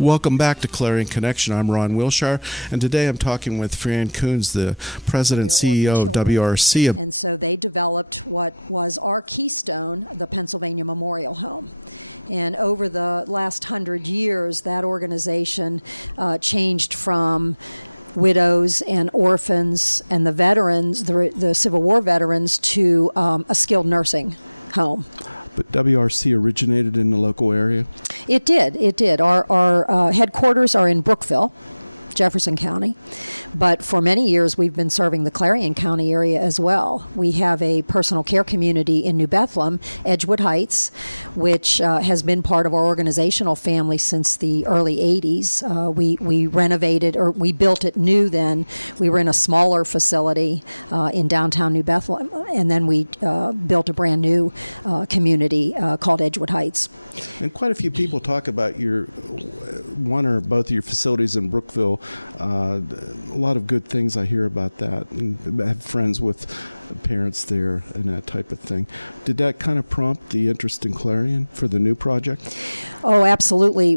Welcome back to Clarion Connection. I'm Ron Wilshire, and today I'm talking with Fran Kuhns, the President-CEO of WRC. And so they developed what was our keystone, the Pennsylvania Memorial Home. And over the last 100 years, that organization changed from widows and orphans and the veterans, the Civil War veterans, to a skilled nursing home. But WRC originated in the local area? It did. Our headquarters are in Brookville, Jefferson County, but for many years we've been serving the Clarion County area as well. We have a personal care community in New Bethlehem, Edgewood Heights, which has been part of our organizational family since the early 80s. We renovated, or we built it new then. We were in a smaller facility in downtown New Bethlehem, and then we built a brand new community called Edgewood Heights. And quite a few people talk about your one or both of your facilities in Brookville. A lot of good things I hear about that, and I have friends with parents there and that type of thing. Did that kind of prompt the interest in Clarion for the new project? Oh, absolutely.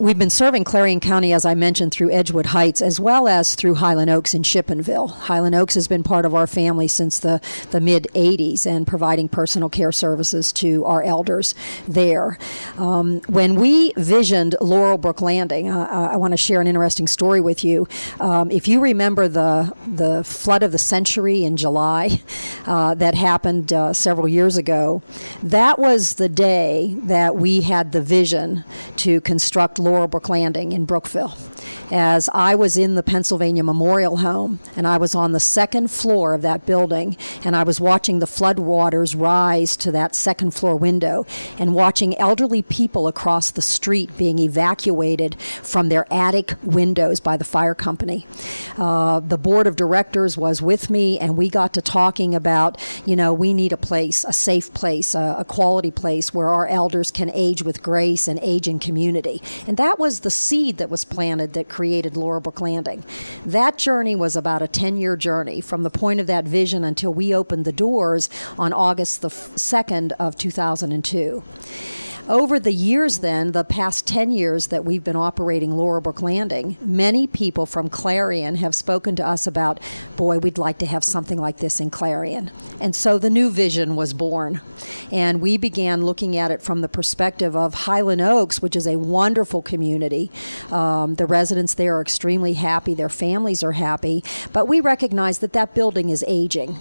We've been serving Clarion County, as I mentioned, through Edgewood Heights, as well as through Highland Oaks and Shippenville. Highland Oaks has been part of our family since the mid-'80s and providing personal care services to our elders there. When we visioned Laurelbrook Landing, I want to share an interesting story with you. If you remember the flood of the century in July that happened several years ago, that was the day that we had the vision to construct Laurelbrook Landing in Brookville. As I was in the Pennsylvania Memorial Home, and I was on the second floor of that building, and I was watching the flood waters rise to that second floor window, and watching elderly people across the street being evacuated from their attic windows by the fire company. The board of directors was with me, and we got to talking about, we need a place, a safe place, a quality place where our elders can age with grace and age in community. And that was the seed that was planted that created Laurelbrook Landing. That journey was about a 10-year journey from the point of that vision until we opened the doors on August the 2nd of 2002. Over the years then, the past 10 years that we've been operating Laurelbrook Landing, many people from Clarion have spoken to us about, boy, we'd like to have something like this in Clarion. And so the new vision was born. And we began looking at it from the perspective of Highland Oaks, which is a wonderful community. The residents there are extremely happy. Their families are happy. But we recognize that that building is aging.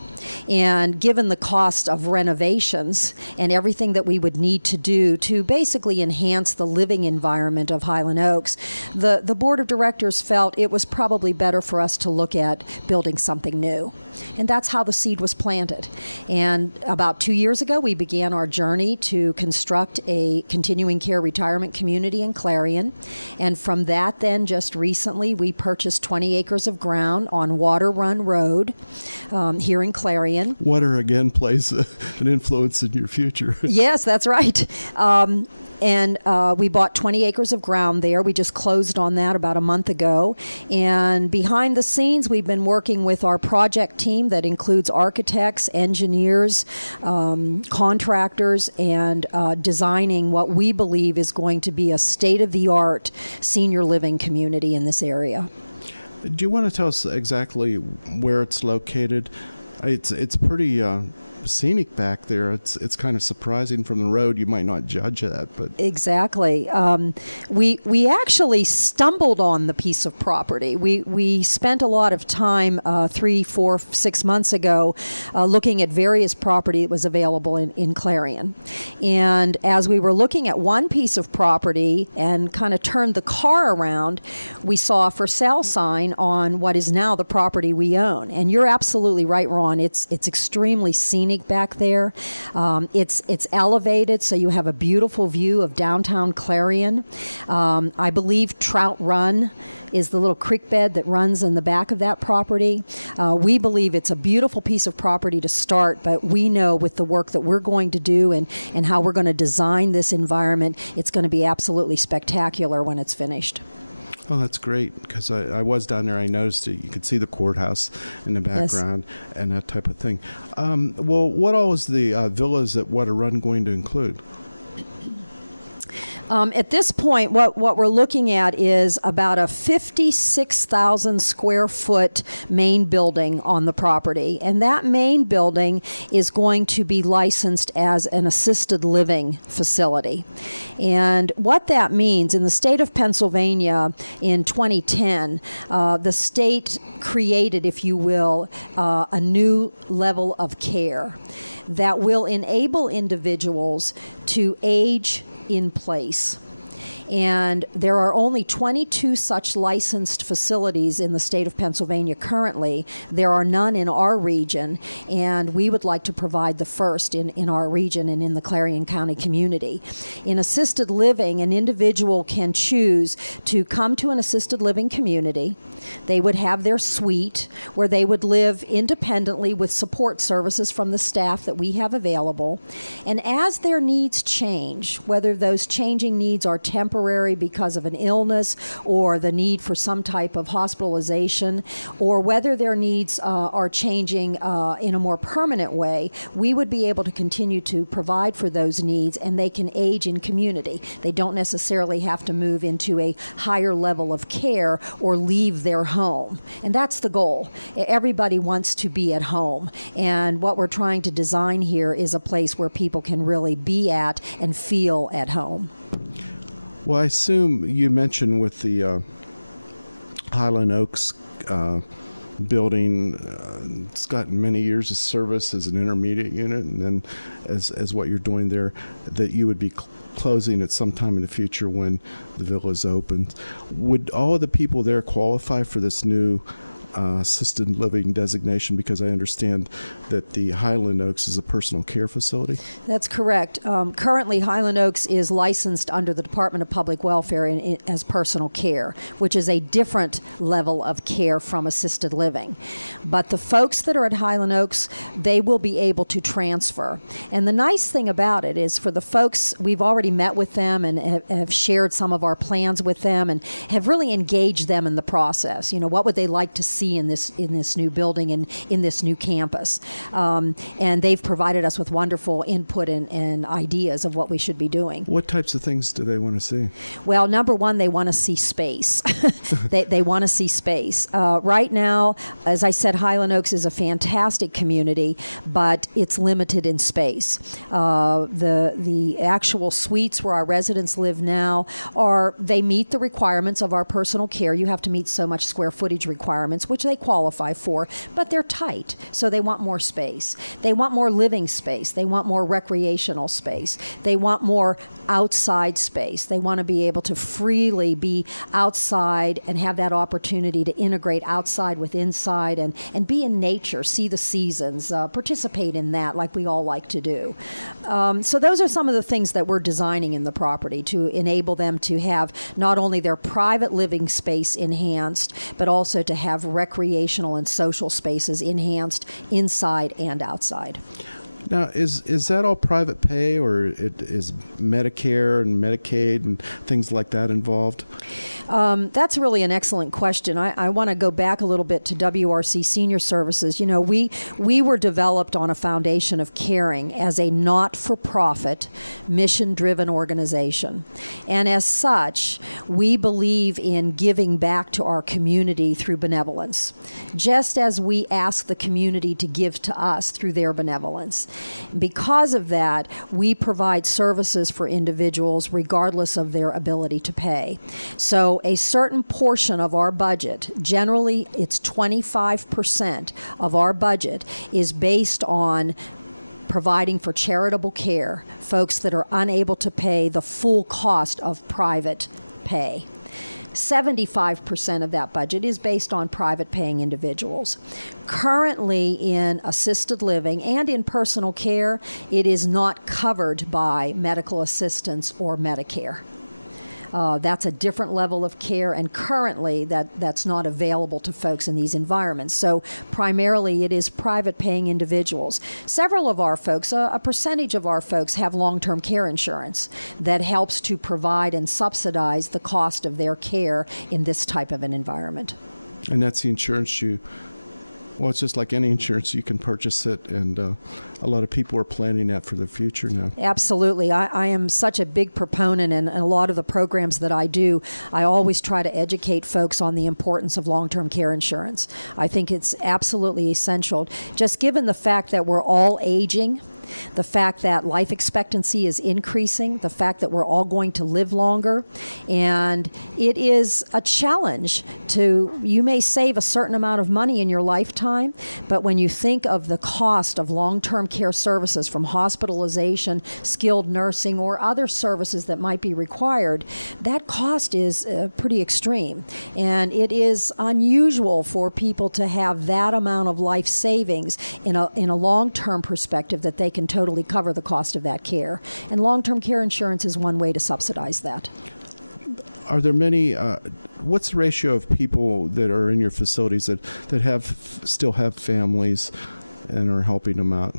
And given the cost of renovations and everything that we would need to do to basically enhance the living environment of Highland Oaks, the board of directors felt it was probably better for us to look at building something new. And that's how the seed was planted. And about 2 years ago, we began our journey to construct a continuing care retirement community in Clarion. And from that, then, just recently, we purchased 20 acres of ground on Water Run Road here in Clarion. Water, again, plays an influence in your future. Yes, that's right. And we bought 20 acres of ground there. We just closed on that about a month ago. And behind the scenes, we've been working with our project team that includes architects, engineers, contractors, and designing what we believe is going to be a state-of-the-art senior living community in this area. Do you want to tell us exactly where it's located? It's pretty scenic back there. It's kind of surprising from the road. You might not judge that, but exactly. We actually stumbled on the piece of property. We spent a lot of time 3, 4, 6 months ago looking at various property that was available in Clarion. And as we were looking at one piece of property and kind of turned the car around, we saw a for sale sign on what is now the property we own. And you're absolutely right, Ron. It's extremely scenic back there. It's elevated, so you have a beautiful view of downtown Clarion. I believe Trout Run is the little creek bed that runs in the back of that property. We believe it's a beautiful piece of property to start, but we know with the work that we're going to do and how we're going to design this environment, it's going to be absolutely spectacular when it's finished. Oh, that's great, because I was down there. I noticed it. You could see the courthouse in the background, yes, and that type of thing. Well, what all is the villas at Water Run going to include? At this point, what we're looking at is about a 56,000 square foot main building on the property. And that main building is going to be licensed as an assisted living facility. And what that means, in the state of Pennsylvania in 2010, the state created, if you will, a new level of care that will enable individuals to age in place. And there are only 22 such licensed facilities in the state of Pennsylvania currently. There are none in our region, and we would like to provide the first in our region and in the Clarion County community. In assisted living, an individual can choose to come to an assisted living community. They would have their suite where they would live independently with support services from the staff that we have available. And as their needs change, whether those changing needs are temporary because of an illness or the need for some type of hospitalization, or whether their needs are changing in a more permanent way, we would be able to continue to provide for those needs, and they can age in community. They don't necessarily have to move into a higher level of care or leave their home. And that's the goal. Everybody wants to be at home. And what we're trying to design here is a place where people can really be at and feel at home. Well, I assume you mentioned with the Highland Oaks building, it's gotten many years of service as an intermediate unit, and then as what you're doing there, that you would be closing at some time in the future when the villa is open. Would all of the people there qualify for this new assisted living designation, because I understand that the Highland Oaks is a personal care facility? That's correct. Currently, Highland Oaks is licensed under the Department of Public Welfare as personal care, which is a different level of care from assisted living. But the folks that are at Highland Oaks, they will be able to transfer. And the nice thing about it is, for the folks, we've already met with them and have shared some of our plans with them and have really engaged them in the process. You know, what would they like to see in this new building and in this new campus? And they've provided us with wonderful input and ideas of what we should be doing. What types of things do they want to see? Well, number one, they want to see space. They want to see space. Right now, as I said, Highland Oaks is a fantastic community, but it's limited in space. The actual suites where our residents live now they meet the requirements of our personal care. You have to meet so much square footage requirements, which they qualify for, but they're tight, so they want more space. They want more living space. They want more recreational space. They want more outside space. They want to be able to freely be outside and have that opportunity to integrate outside with inside and be in nature, see the seasons, participate in that like we all like to do. So those are some of the things that we're designing in the property to enable them to have not only their private living space enhanced, but also to have recreational and social spaces enhanced inside and outside. Now, is that all private pay, or is Medicare and Medicaid and things like that involved? That's really an excellent question. I want to go back a little bit to WRC Senior Services. You know, we were developed on a foundation of caring as a not-for-profit, mission-driven organization. And as such, we believe in giving back to our community through benevolence, just as we ask the community to give to us through their benevolence. Because of that, we provide services for individuals regardless of their ability to pay. So a certain portion of our budget, generally it's 25% of our budget, is based on providing for charitable care, folks that are unable to pay the full cost of private pay. 75% of that budget is based on private paying individuals. Currently, in assisted living and in personal care, it is not covered by medical assistance or Medicare. That's a different level of care, and currently that's not available to folks in these environments. So primarily it is private paying individuals. Several of our folks, a percentage of our folks, have long-term care insurance that helps to provide and subsidize the cost of their care in this type of an environment. And that's the insurance you Well, it's just like any insurance. You can purchase it, and a lot of people are planning that for the future now. Absolutely. I am such a big proponent, and a lot of the programs that I do, I always try to educate folks on the importance of long-term care insurance. I think it's absolutely essential, just given the fact that we're all aging, the fact that life expectancy is increasing, the fact that we're all going to live longer, and it is a challenge you may save a certain amount of money in your lifetime, but when you think of the cost of long-term care services, from hospitalization, skilled nursing, or other services that might be required, that cost is pretty extreme, and it is unusual for people to have that amount of life savings in a long-term perspective that they can totally cover the cost of that care. And long-term care insurance is one way to subsidize that. Are there many, what's the ratio of people that are in your facilities that still have families and are helping them out?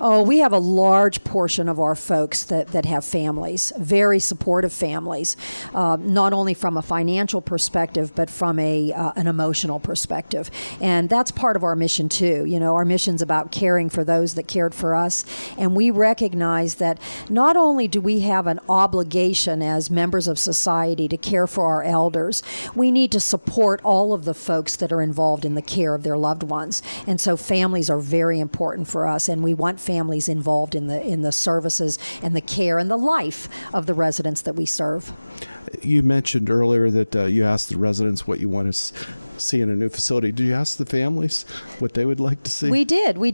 Oh, we have a large portion of our folks that have families, very supportive families, not only from a financial perspective, but from an emotional perspective. And that's part of our mission, too. You know, our mission's about caring for those that cared for us. And we recognize that not only do we have an obligation as members of society to care for our elders, we need to support all of the folks that are involved in the care of their loved ones. And so families are very important for us, and we want families involved in the services and the care and the life of the residents that we serve. You mentioned earlier that you asked the residents what you want to see in a new facility. Did you ask the families what they would like to see? We did. We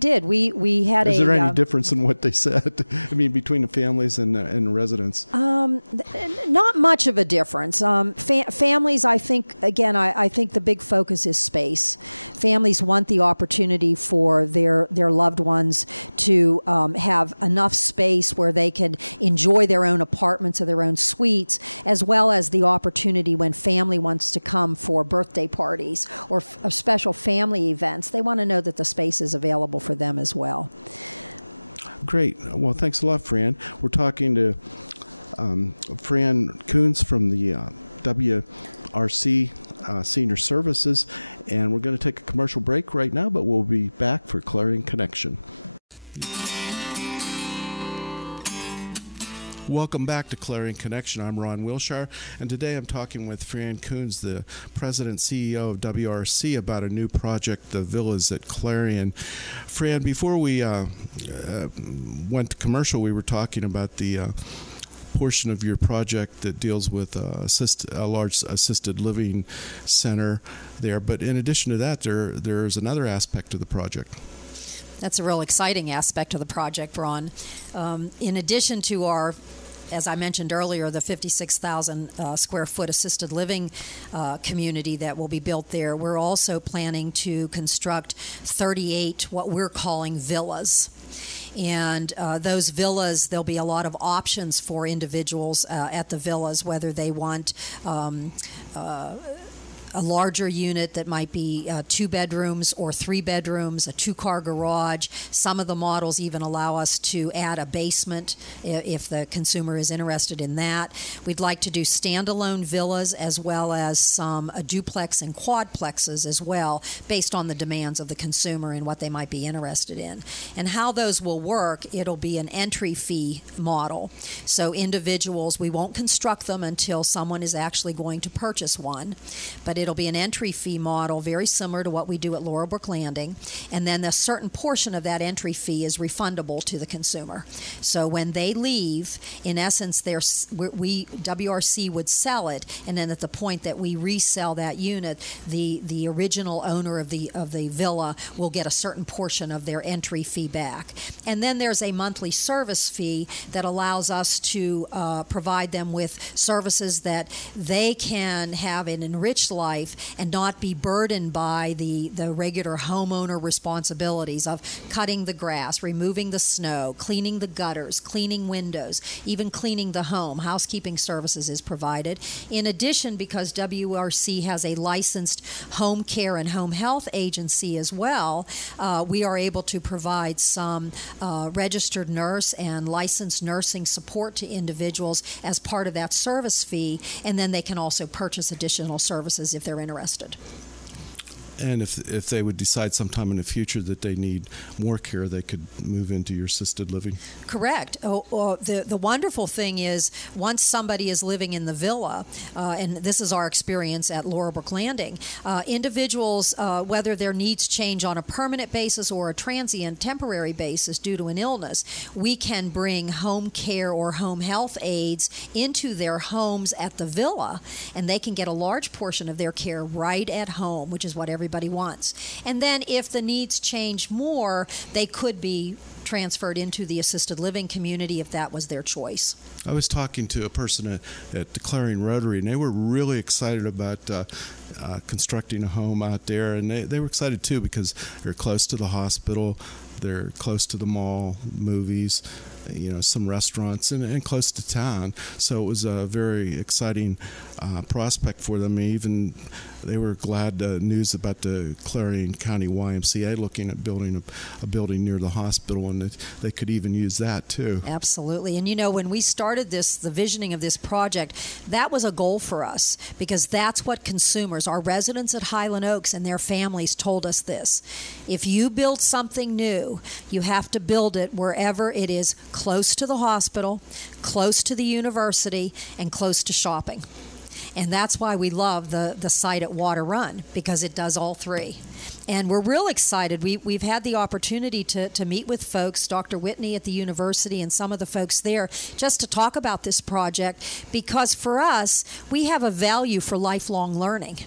had Is there any difference in what they said? I mean, between the families and residents? Not much of a difference. Families, I think, again, I think the big focus is space. Families want the opportunity for their loved ones to have enough space where they can enjoy their own apartments or their own suites, as well as the opportunity when family wants to come for birthday parties or special family events. They want to know that the space is available for them as well. Great. Well, thanks a lot, Fran. We're talking to Fran Kuhns from the WRC Senior Services, and we're going to take a commercial break right now, but we'll be back for Clarion Connection. Welcome back to Clarion Connection. I'm Ron Wilshire, and today I'm talking with Fran Kuhns, the President-CEO of WRC, about a new project, the Villas at Clarion. Fran, before we went to commercial, we were talking about the portion of your project that deals with a large assisted living center there. But in addition to that, there's another aspect of the project. That's a real exciting aspect of the project, Ron. In addition to our, as I mentioned earlier, the 56,000 square foot assisted living community that will be built there, we're also planning to construct 38 what we're calling villas. And those villas, there'll be a lot of options for individuals at the villas, whether they want a larger unit that might be 2 bedrooms or 3 bedrooms, a 2-car garage. Some of the models even allow us to add a basement if the consumer is interested in that. We'd like to do standalone villas as well as some duplex and quadplexes as well, based on the demands of the consumer and what they might be interested in. And how those will work, it'll be an entry fee model. So individuals, we won't construct them until someone is actually going to purchase one, but it'll be an entry fee model very similar to what we do at Laurelbrook Landing, and then a certain portion of that entry fee is refundable to the consumer. So when they leave, in essence, WRC would sell it, and then at the point that we resell that unit, the original owner of the villa will get a certain portion of their entry fee back. And then there's a monthly service fee that allows us to provide them with services that they can have an enriched life and not be burdened by the regular homeowner responsibilities of cutting the grass, removing the snow, cleaning the gutters, cleaning windows, even cleaning the home. Housekeeping services is provided. In addition, because WRC has a licensed home care and home health agency as well, we are able to provide some registered nurse and licensed nursing support to individuals as part of that service fee, and then they can also purchase additional services if they're interested. And if they would decide sometime in the future that they need more care, they could move into your assisted living. Correct. The wonderful thing is, once somebody is living in the villa, and this is our experience at Laurel Brook Landing, individuals, whether their needs change on a permanent basis or a transient, temporary basis due to an illness, we can bring home care or home health aides into their homes at the villa, and they can get a large portion of their care right at home, which is what everybody wants. And then if the needs change more, they could be transferred into the assisted living community if that was their choice. I was talking to a person at the Clarion Rotary, and they were really excited about constructing a home out there, and they were excited too because they're close to the hospital, they're close to the mall, movies, some restaurants, and close to town. So it was a very exciting prospect for them. Even they were glad news about the Clarion County YMCA looking at building a building near the hospital, and they could even use that too. Absolutely. And when we started the visioning of this project, that was a goal for us, because that's what consumers, our residents at Highland Oaks and their families told us this. If you build something new, you have to build it wherever it is close to the hospital, close to the university, and close to shopping. And that's why we love the site at Water Run, because it does all three. And we're real excited. We've had the opportunity to meet with folks, Dr. Whitney at the university and some of the folks there, just to talk about this project, because for us, we have a value for lifelong learning.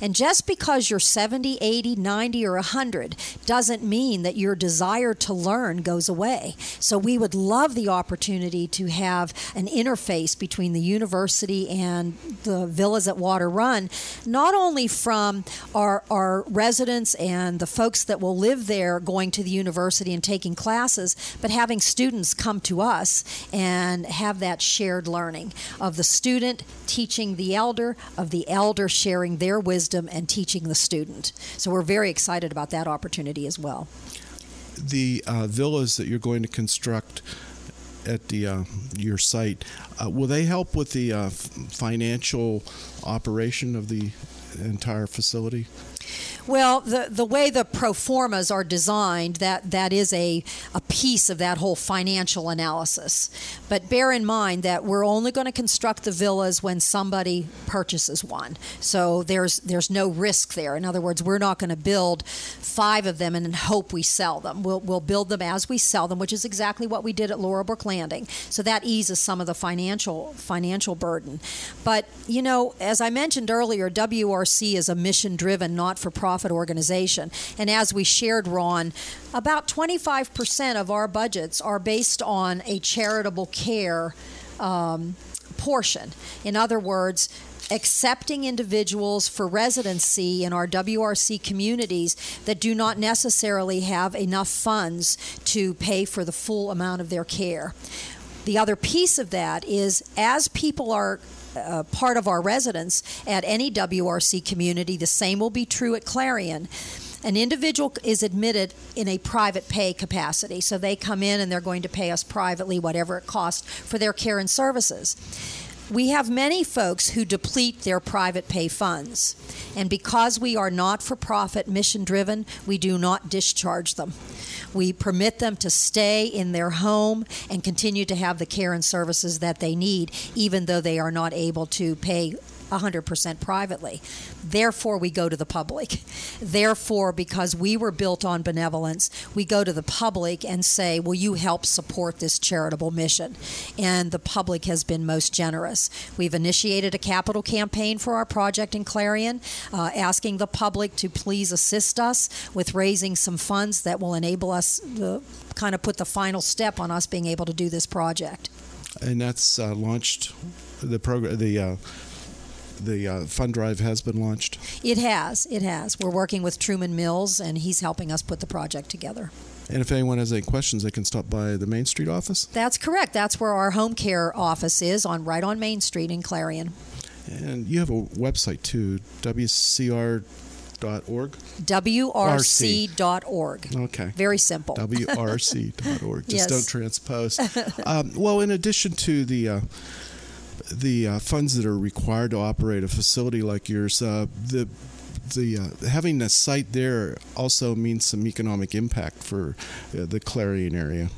And just because you're 70, 80, 90, or 100 doesn't mean that your desire to learn goes away. So we would love the opportunity to have an interface between the university and the villas at Water Run, not only from our residents and the folks that will live there going to the university and taking classes, but having students come to us and have that shared learning of the student teaching the elder, of the elder sharing their wisdom and teaching the student. So we're very excited about that opportunity as well. The villas that you're going to construct at your site, will they help with the financial operation of the entire facility? Well, the way the pro formas are designed, that is a piece of that whole financial analysis. But bear in mind that we're only going to construct the villas when somebody purchases one. So there's no risk there. In other words, we're not going to build 5 of them and then hope we sell them. We'll build them as we sell them, which is exactly what we did at Laurel Brook Landing. So that eases some of the financial burden. But, as I mentioned earlier, WRC is a mission-driven, not-for-profit organization. And as we shared, Ron, about 25% of our budgets are based on a charitable care portion. In other words, accepting individuals for residency in our WRC communities that do not necessarily have enough funds to pay for the full amount of their care. The other piece of that is, as people are part of our residents at any WRC community, the same will be true at Clarion. An individual is admitted in a private pay capacity. So they come in and they're going to pay us privately whatever it costs for their care and services. We have many folks who deplete their private pay funds. And because we are not-for-profit, mission-driven, we do not discharge them. We permit them to stay in their home and continue to have the care and services that they need, even though they are not able to pay 100% privately. Therefore, we go to the public. Therefore, because we were built on benevolence, we go to the public and say, will you help support this charitable mission? And the public has been most generous. We've initiated a capital campaign for our project in Clarion, asking the public to please assist us with raising some funds that will enable us to kind of put the final step on us being able to do this project. And that's launched, the program, the fund drive has been launched? It has. We're working with Truman Mills, and he's helping us put the project together. And if anyone has any questions, they can stop by the Main Street office? That's correct. That's where our home care office is, right on Main Street in Clarion. And you have a website, too, WCR.org? WRC.org. Okay. Very simple. WRC.org. Just Yes. don't transpose. Well, in addition to the funds that are required to operate a facility like yours, the having a site there also means some economic impact for the Clarion area.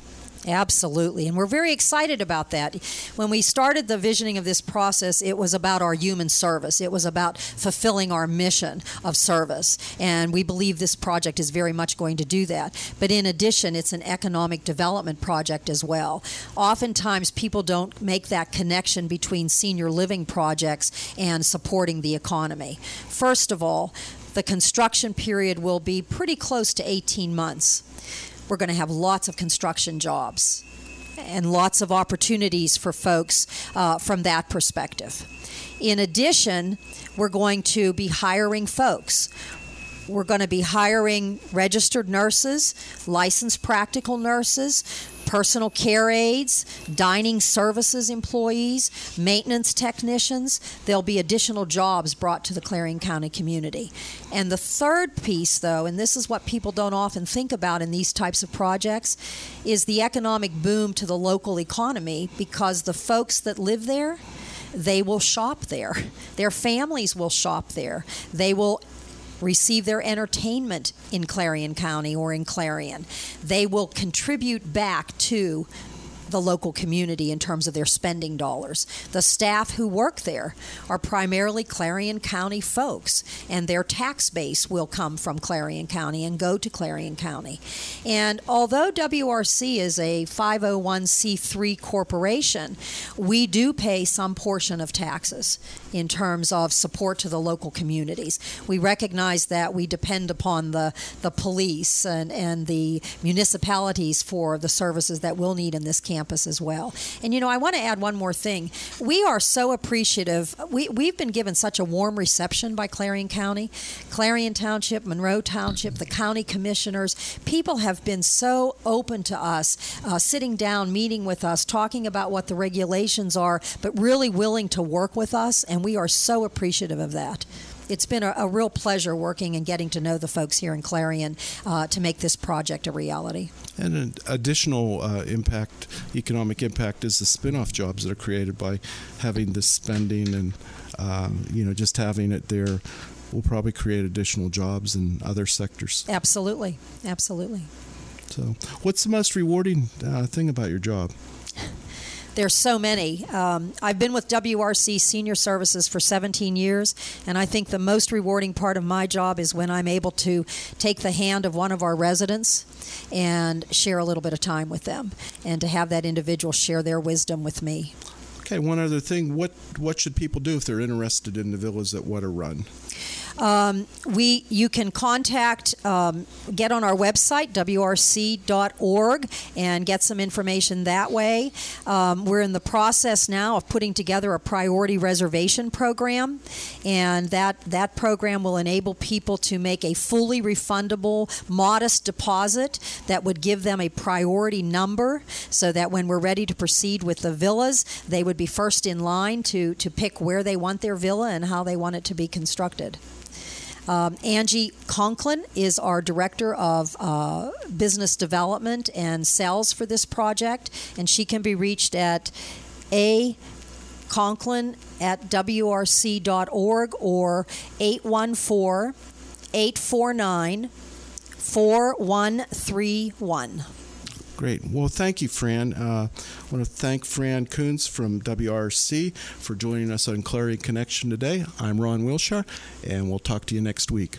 Absolutely, and we're very excited about that. When we started the visioning of this process, it was about our human service. It was about fulfilling our mission of service, and we believe this project is very much going to do that. But in addition, it's an economic development project as well. Oftentimes, people don't make that connection between senior living projects and supporting the economy. First of all, the construction period will be pretty close to 18 months. We're going to have lots of construction jobs and lots of opportunities for folks from that perspective. In addition, we're going to be hiring folks. We're going to be hiring registered nurses, licensed practical nurses, personal care aides, dining services employees, maintenance technicians. There'll be additional jobs brought to the Clarion County community. And the third piece, though, and this is what people don't often think about in these types of projects, is the economic boom to the local economy, because the folks that live there, they will shop there. Their families will shop there. They will receive their entertainment in Clarion County or in Clarion. They will contribute back to the local community in terms of their spending dollars. The staff who work there are primarily Clarion County folks, and their tax base will come from Clarion County and go to Clarion County. And although WRC is a 501c3 corporation, we do pay some portion of taxes in terms of support to the local communities. We recognize that we depend upon the police and the municipalities for the services that we'll need in this campus as well. And I want to add one more thing. We are so appreciative. We've been given such a warm reception by Clarion County, Clarion Township, Monroe Township, the county commissioners. People have been so open to us, sitting down, meeting with us, talking about what the regulations are, but really willing to work with us, and we are so appreciative of that. It's been a real pleasure working and getting to know the folks here in Clarion to make this project a reality. And an additional economic impact, is the spin-off jobs that are created by having this spending and, just having it there will probably create additional jobs in other sectors. Absolutely. Absolutely. So what's the most rewarding thing about your job? There's so many. I've been with WRC Senior Services for 17 years, and I think the most rewarding part of my job is when I'm able to take the hand of one of our residents and share a little bit of time with them, and to have that individual share their wisdom with me. Okay, one other thing. What should people do if they're interested in the villas that want to run? You can contact, get on our website, WRC.org, and get some information that way. We're in the process now of putting together a priority reservation program, and that program will enable people to make a fully refundable, modest deposit that would give them a priority number, so that when we're ready to proceed with the villas, they would be first in line to pick where they want their villa and how they want it to be constructed. Angie Conklin is our Director of Business Development and Sales for this project, and she can be reached at aconklin@wrc.org or 814-849-4131. Great. Well, thank you, Fran. I want to thank Fran Kuhns from WRC for joining us on Clarion Connection today. I'm Ron Wilshire, and we'll talk to you next week.